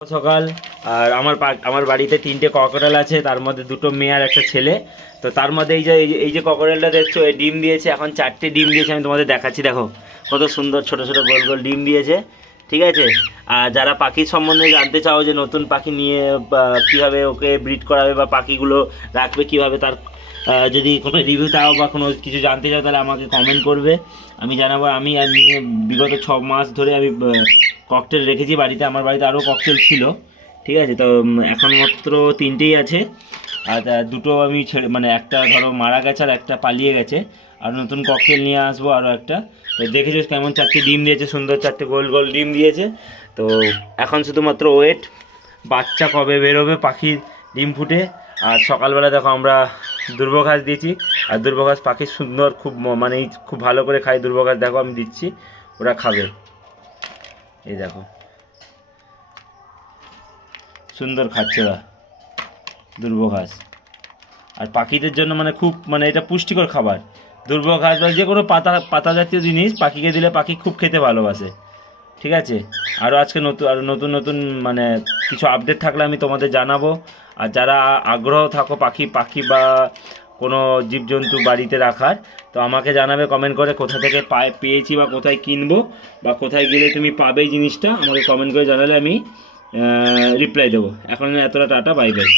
সকাল। আর আমার বাড়িতে 3টে ককটেল আছে, তার মধ্যে 2টো মেয়ে আর একটা ছেলে। তো তার মধ্যে এই যে ককটেলটা দেখছো, এই ডিম দিয়েছে, এখন 4টে ডিম দিয়েছে। আমি তোমাদের দেখাচ্ছি, দেখো কত সুন্দর ছোট ছোট গোল গোল ডিম দিয়েছে। ঠিক আছে। আর যারা পাখির সম্বন্ধে জানতে চাও যে নতুন পাখি নিয়ে কীভাবে ওকে ব্রিড করাবে বা পাখিগুলো রাখবে কীভাবে, তার যদি কোনো রিভিউ চাও বা কোনো কিছু জানতে চাও, তাহলে আমাকে কমেন্ট করবে, আমি জানাবো। আমি বিগত 6 মাস ধরে আমি ককটেল রেখেছি বাড়িতে। আমার বাড়িতে আরও ককটেল ছিল। ঠিক আছে। তো এখন মাত্র 3টেই আছে। আর দুটো আমি ছেড়ে, মানে একটা ধরো মারা গেছে আর একটা পালিয়ে গেছে। আর নতুন ককটেল নিয়ে আসবো আরও একটা। তো দেখেছিস কেমন 4টে ডিম দিয়েছে, সুন্দর 4টে গোল গোল ডিম দিয়েছে। তো এখন শুধুমাত্র ওয়েট, বাচ্চা কবে বেরোবে পাখির ডিম ফুটে। আর সকালবেলা দেখো আমরা দুর্বা ঘাস দিয়েছি। আর দুর্বা ঘাস পাখি সুন্দর, খুব মানে খুব ভালো করে খায় দুর্বা ঘাস। দেখো আমি দিচ্ছি, ওরা খাবে। এই দেখো সুন্দর খাচ্ছে ওরা দুর্বা ঘাস। আর পাখিদের জন্য মানে খুব, মানে এটা পুষ্টিকর খাবার। দুর্বা ঘাস বা যে কোনো পাতা জাতীয় জিনিস পাখিকে দিলে পাখি খুব খেতে ভালোবাসে। ঠিক আছে। আরও আজকে নতুন নতুন মানে কিছু আপডেট থাকলে আমি তোমাদের জানাবো। আর যারা আগ্রহ থাকো পাখি বা কোনো জীবজন্তু বাড়িতে রাখার, তো আমাকে জানাবে কমেন্ট করে কোথা থেকে পেয়েছি বা কোথায় কিনবো বা কোথায় গেলে তুমি পাবে এই জিনিসটা, আমাকে কমেন্ট করে জানালে আমি রিপ্লাই দেবো। এখন এতটা টাটা, বাই বাই।